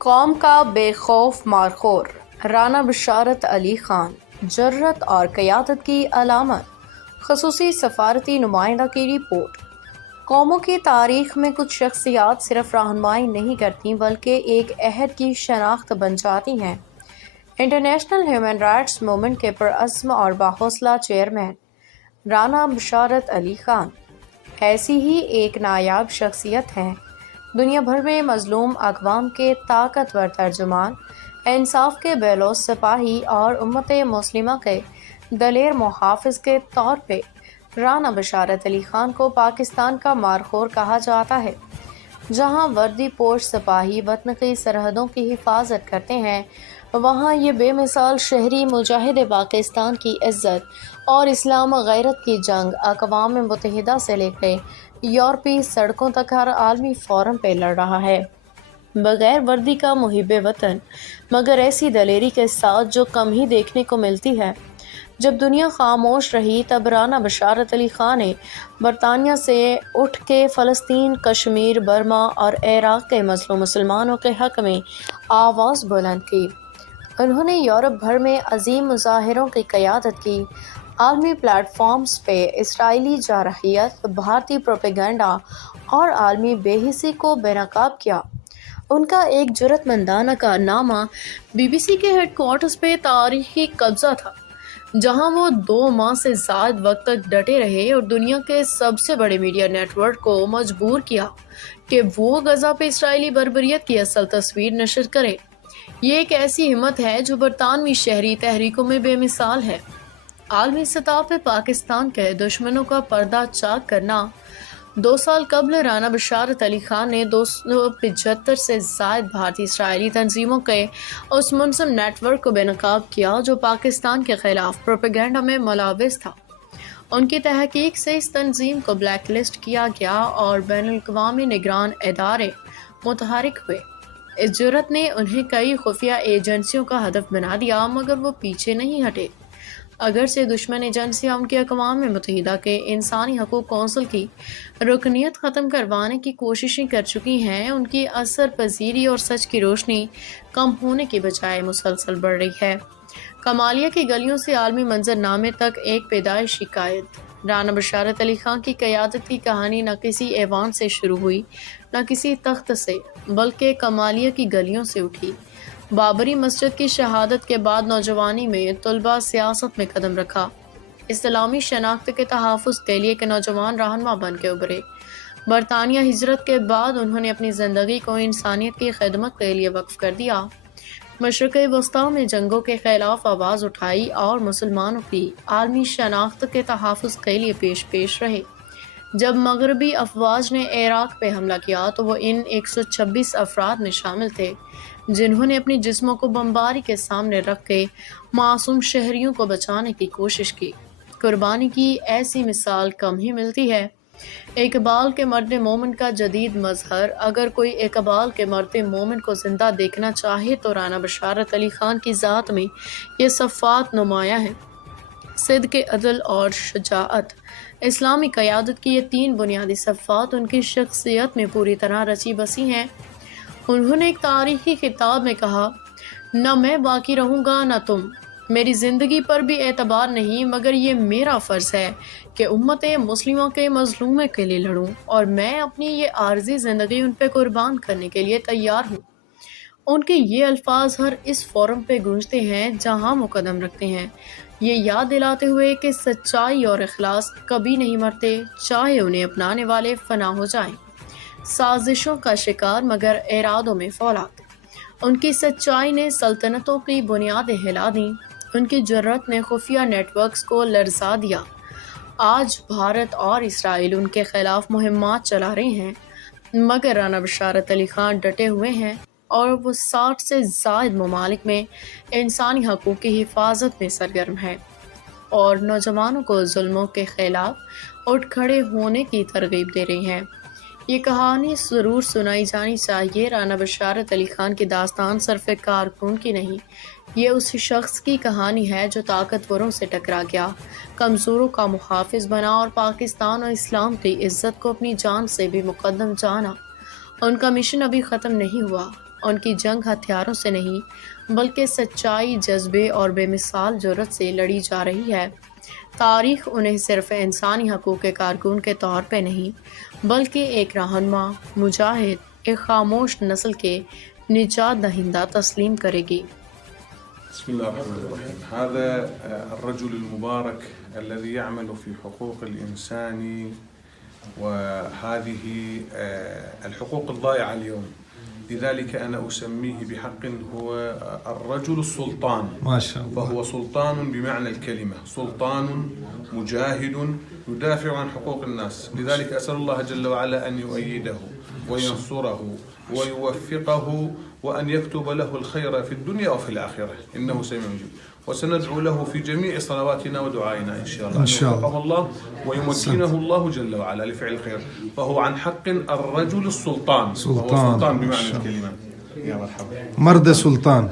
قوم کا بے خوف مارخور رانا بشارت علی خان جرت اور قیادت کی علامت۔ خصوصی سفارتی نمائندہ کی رپورٹ۔ قوموں کی تاریخ میں کچھ شخصیات صرف رہنمائی نہیں کرتی بلکہ ایک عہد کی شناخت بن جاتی ہیں۔ انٹرنیشنل ہیومن رائٹس موومنٹ کے پرعزم اور باحوصلہ چیئرمین رانا بشارت علی خان ایسی ہی ایک نایاب شخصیت ہیں۔ دنیا بھر میں مظلوم اقوام کے طاقتور ترجمان، انصاف کے بے لوث سپاہی اور امت مسلمہ کے دلیر محافظ کے طور پہ رانا بشارت علی خان کو پاکستان کا مارخور کہا جاتا ہے۔ جہاں وردی پوش سپاہی وطن کی سرحدوں کی حفاظت کرتے ہیں، وہاں یہ بے مثال شہری مجاہد پاکستان کی عزت اور اسلام و غیرت کی جنگ اقوام متحدہ سے لے کر یورپی سڑکوں تک ہر عالمی فورم پہ لڑ رہا ہے، بغیر وردی کا محب وطن، مگر ایسی دلیری کے ساتھ جو کم ہی دیکھنے کو ملتی ہے۔ جب دنیا خاموش رہی تب رانا بشارت علی خان نے برطانیہ سے اٹھ کے فلسطین، کشمیر، برما اور عراق کے مظلوم مسلمانوں کے حق میں آواز بلند کی۔ انہوں نے یورپ بھر میں عظیم مظاہروں کی قیادت کی، عالمی پلیٹ فارمز پہ اسرائیلی جارحیت، بھارتی پروپیگنڈا اور عالمی بے حسی کو بے نقاب کیا۔ ان کا ایک جرأت مندانہ کارنامہ BBC کے ہیڈ کوارٹرز پہ تاریخی قبضہ تھا، جہاں وہ 2 ماہ سے زائد وقت تک ڈٹے رہے اور دنیا کے سب سے بڑے میڈیا نیٹ ورک کو مجبور کیا کہ وہ غزہ پہ اسرائیلی بربریت کی اصل تصویر نشر کرے۔ یہ ایک ایسی ہمت ہے جو برطانوی شہری تحریکوں میں بے مثال ہے۔ عالمی سطح پہ پاکستان کے دشمنوں کا پردہ چاک کرنا۔ 2 سال قبل رانا بشارت علی خان نے 275 سے زائد بھارتی اسرائیلی تنظیموں کے اس منظم نیٹ ورک کو بے نقاب کیا جو پاکستان کے خلاف پروپیگنڈا میں ملوث تھا۔ ان کی تحقیق سے اس تنظیم کو بلیک لسٹ کیا گیا اور بین الاقوامی نگران ادارے متحرک ہوئے۔ اس جرأت نے انہیں کئی خفیہ ایجنسیوں کا ہدف بنا دیا، مگر وہ پیچھے نہیں ہٹے۔ اگرچہ دشمن ایجنسیاں ان کے اقوام متحدہ کے انسانی حقوق کونسل کی رکنیت ختم کروانے کی کوششیں کر چکی ہیں، ان کی اثر پذیری اور سچ کی روشنی کم ہونے کی بجائے مسلسل بڑھ رہی ہے۔ کمالیہ کی گلیوں سے عالمی منظر نامے تک ایک پیدائشی قائد۔ رانا بشارت علی خان کی قیادت کی کہانی نہ کسی ایوان سے شروع ہوئی، نہ کسی تخت سے، بلکہ کمالیہ کی گلیوں سے اٹھی۔ بابری مسجد کی شہادت کے بعد نوجوانی میں طلباء سیاست میں قدم رکھا، اسلامی شناخت کے تحفظ کے لیے ایک نوجوان رہنما بن کے ابھرے۔ برطانیہ ہجرت کے بعد انہوں نے اپنی زندگی کو انسانیت کی خدمت کے لیے وقف کر دیا۔ مشرق وسطیٰ میں جنگوں کے خلاف آواز اٹھائی اور مسلمانوں کی عالمی شناخت کے تحفظ کے لیے پیش رہے۔ جب مغربی افواج نے عراق پہ حملہ کیا تو وہ ان 126 افراد میں شامل تھے جنہوں نے اپنے جسموں کو بمباری کے سامنے رکھ کے معصوم شہریوں کو بچانے کی کوشش کی۔ قربانی کی ایسی مثال کم ہی ملتی ہے۔ اقبال کے مرد مومن کا جدید مظہر۔ اگر کوئی اقبال کے مرد مومن کو زندہ دیکھنا چاہے تو رانا بشارت علی خان کی ذات میں یہ صفات نمایاں ہیں۔ صدق، عدل اور شجاعت۔ اسلامی قیادت کی یہ 3 بنیادی صفات ان کی شخصیت میں پوری طرح رچی بسی ہیں۔ انہوں نے ایک تاریخی خطاب میں کہا، نہ میں باقی رہوں گا نہ تم، میری زندگی پر بھی اعتبار نہیں، مگر یہ میرا فرض ہے کہ امت مسلمہ کے مظلوموں کے لیے لڑوں، اور میں اپنی یہ عارضی زندگی ان پہ قربان کرنے کے لیے تیار ہوں۔ ان کے یہ الفاظ ہر اس فورم پہ گونجتے ہیں جہاں وہ قدم رکھتے ہیں، یہ یاد دلاتے ہوئے کہ سچائی اور اخلاص کبھی نہیں مرتے، چاہے انہیں اپنانے والے فنا ہو جائیں۔ سازشوں کا شکار مگر ارادوں میں فولاد۔ ان کی سچائی نے سلطنتوں کی بنیادیں ہلا دیں، ان کی جرأت نے خفیہ نیٹ ورکس کو لرزا دیا۔ آج بھارت اور اسرائیل ان کے خلاف مہمات چلا رہے ہیں، مگر رانا بشارت علی خان ڈٹے ہوئے ہیں اور وہ 60 سے زائد ممالک میں انسانی حقوق کی حفاظت میں سرگرم ہے اور نوجوانوں کو ظلموں کے خلاف اٹھ کھڑے ہونے کی ترغیب دے رہے ہیں۔ یہ کہانی ضرور سنائی جانی چاہیے۔ رانا بشارت علی خان کی داستان صرف کارکن کی نہیں، یہ اس شخص کی کہانی ہے جو طاقتوروں سے ٹکرا گیا، کمزوروں کا محافظ بنا اور پاکستان اور اسلام کی عزت کو اپنی جان سے بھی مقدم جانا۔ ان کا مشن ابھی ختم نہیں ہوا، ان کی جنگ ہتھیاروں سے نہیں بلکہ سچائی، جذبے اور بے مثال جرأت سے لڑی جا رہی ہے۔ تاریخ انہیں صرف انسانی حقوق کے کارکن کے طور پہ نہیں بلکہ ایک رہنما، مجاہد، ایک خاموش نسل کے نجات دہندہ تسلیم کرے گی۔ بسم الله الرحمن الرحيم. هذا الرجل المبارك الذي يعمل في حقوق الإنسان وهذه الحقوق الضائعة اليوم، لذلك أنا أسميه بحق هو الرجل السلطان. ما شاء الله. فهو سلطان بمعنى الكلمة، سلطان مجاهد يدافع عن حقوق الناس، لذلك أسأل الله جل وعلا أن يؤيده وينصره ويوفقه وأن يكتب له الخير في الدنيا وفي الآخرة، إنه سميع مجيب. وسندعو له في جميع صلواتنا ودعائنا إن شاء الله أن يوفقه الله ويمكنه الله جل وعلا لفعل الخير. فهو عن حق الرجل السلطان، فهو سلطان بمعنى الكلمة. يا مرحبا. مرد سلطان.